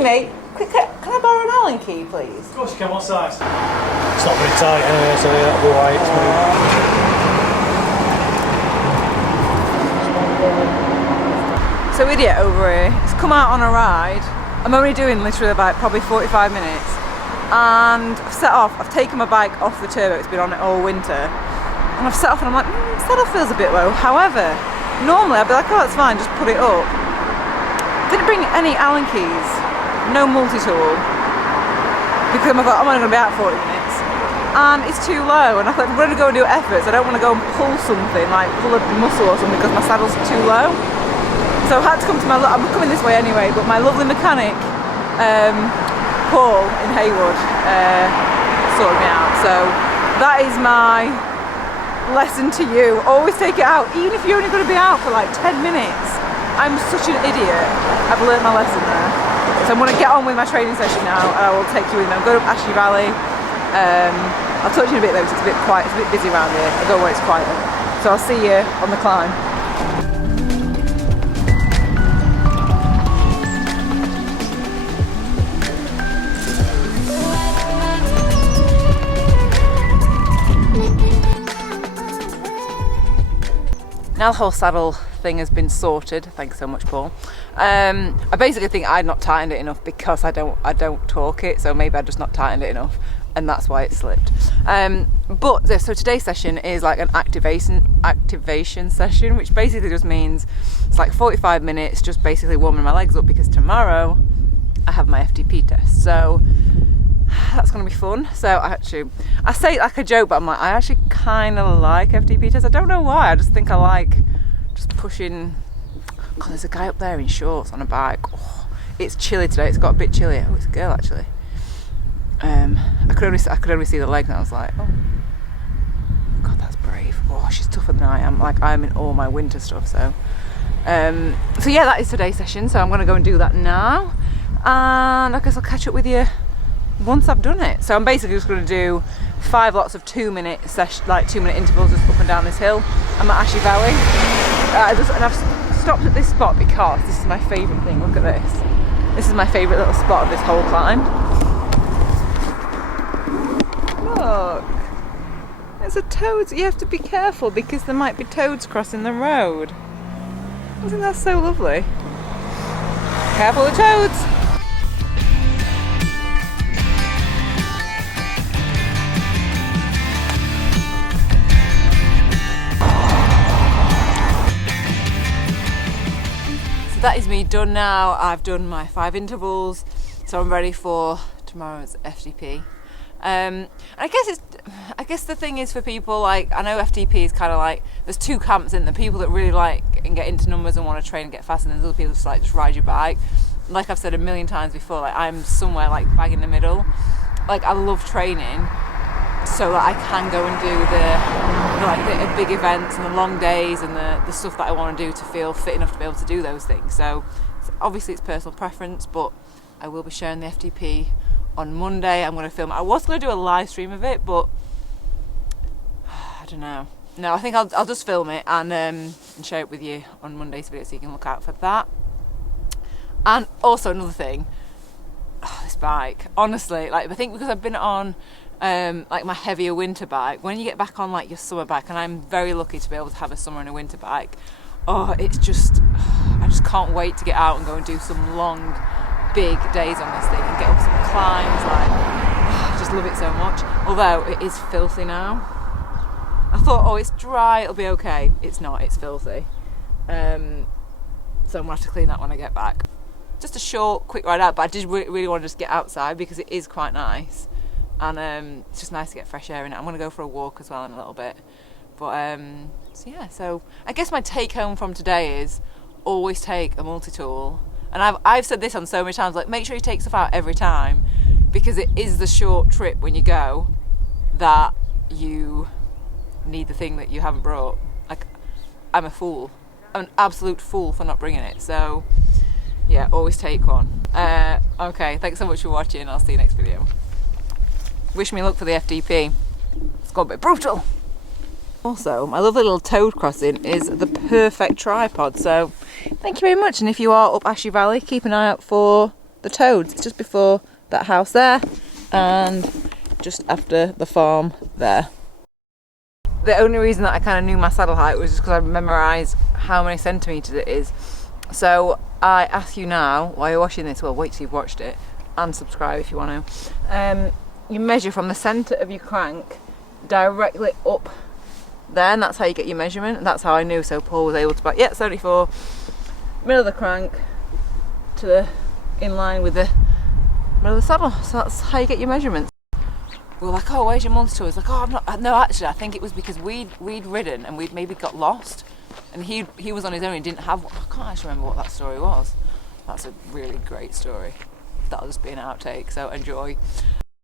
me, mate. Quick, can I borrow an Allen key, please? Of course you can, what size? It's not very tight anyway, so that'll be why it's moving. So idiot over here, he's come out on a ride. I'm only doing literally about probably 45 minutes. And I've set off, I've taken my bike off the turbo, it's been on it all winter. And I've set off and I'm like, saddle feels a bit low. However, normally I'd be like, oh, that's fine, just put it up. Didn't bring any Allen keys, no multi-tool. Because I thought, I'm only going to be out 40 minutes. And it's too low. And I thought, if I'm going to go and do efforts, I don't want to go and pull something, like pull a muscle or something, because my saddle's too low. So I had to come to I'm coming this way anyway, but my lovely mechanic, Paul in Haywood, sorted me out. So that is my lesson to you. Always take it out, even if you're only going to be out for like 10 minutes. I'm such an idiot. I've learned my lesson there. So I'm going to get on with my training session now, and I will take you with me. I'm going up Ashley Valley. I'll talk to you in a bit though, because it's a bit quiet. It's a bit busy around here. I'll go where it's quieter. So I'll see you on the climb. Now the whole saddle thing has been sorted. Thanks so much, Paul. I basically think I'd not tightened it enough because I don't torque it, so maybe I just not tightened it enough, and that's why it slipped. So today's session is like an activation session, which basically just means it's like 45 minutes, just basically warming my legs up, because tomorrow I have my FTP test. So that's going to be fun. So I say it like a joke, but I'm like, I actually kind of like FTP tests. I don't know why. I just think I like just pushing. God, there's a guy up there in shorts on a bike. Oh, it's chilly today. It's got a bit chilly. Oh, it's a girl actually. I could only see the legs, and I was like, oh, God, that's brave. Oh, she's tougher than I am. Like, I'm in all my winter stuff. So yeah, that is today's session. So I'm going to go and do that now, and I guess I'll catch up with you once I've done it. So I'm basically just going to do 5 lots of 2-minute like 2-minute intervals, just up and down this hill. I'm at Ashley Valley, and I've stopped at this spot because this is my favourite thing. Look at this. This is my favourite little spot of this whole climb. Look, there's a toad. You have to be careful because there might be toads crossing the road. Isn't that so lovely? Careful of toads. That is me done now. I've done my 5 intervals, so I'm ready for tomorrow's FTP. And I guess the thing is for people, like, I know FTP is kind of like, there's 2 camps in the people that really like and get into numbers and want to train and get fast, and there's other people just like just ride your bike. Like I've said a million times before, like I'm somewhere like bang in the middle. Like I love training so that I can go and do the big events and the long days and the stuff that I want to do to feel fit enough to be able to do those things. So obviously it's personal preference, but I will be sharing the FTP on Monday. I'm going to film it. I was going to do a live stream of it, but I don't know. No, I think I'll just film it and share it with you on Monday's video, so you can look out for that. And also another thing, this bike, honestly, like I think because I've been on like my heavier winter bike, when you get back on like your summer bike, and I'm very lucky to be able to have a summer and a winter bike, it's just, I just can't wait to get out and go and do some long big days on this thing and get up some climbs. Like, I just love it so much, although it is filthy now. I thought, it's dry, it'll be okay. It's not, it's filthy. So I'm gonna have to clean that when I get back. Just a short quick ride out, but I did really want to just get outside because it is quite nice. And it's just nice to get fresh air in it. I'm going to go for a walk as well in a little bit. But so I guess my take home from today is always take a multi-tool. And I've said this on so many times, like make sure you take stuff out every time, because it is the short trip when you go that you need the thing that you haven't brought. Like, I'm a fool. I'm an absolute fool for not bringing it. So yeah, always take one. Okay, thanks so much for watching. I'll see you next video. Wish me luck for the FTP. It's got a bit brutal. Also, my lovely little toad crossing is the perfect tripod, so thank you very much. And if you are up Ashley Valley, keep an eye out for the Toads. It's just before that house there and just after the farm there. The only reason that I kind of knew my saddle height was just because I memorised how many centimetres it is. So I ask you now, while you're watching this, well, wait till you've watched it, and subscribe if you want to. You measure from the centre of your crank directly up there, and that's how you get your measurement. And that's how I knew. So Paul was able to, 74, middle of the crank to the in line with the middle of the saddle. So that's how you get your measurements. We were like, oh, where's your multi-tool? He's like, oh, I'm not. No, actually, I think it was because we'd ridden and we'd maybe got lost, and he was on his own. He didn't have. I can't actually remember what that story was. That's a really great story. That'll just be an outtake. So enjoy.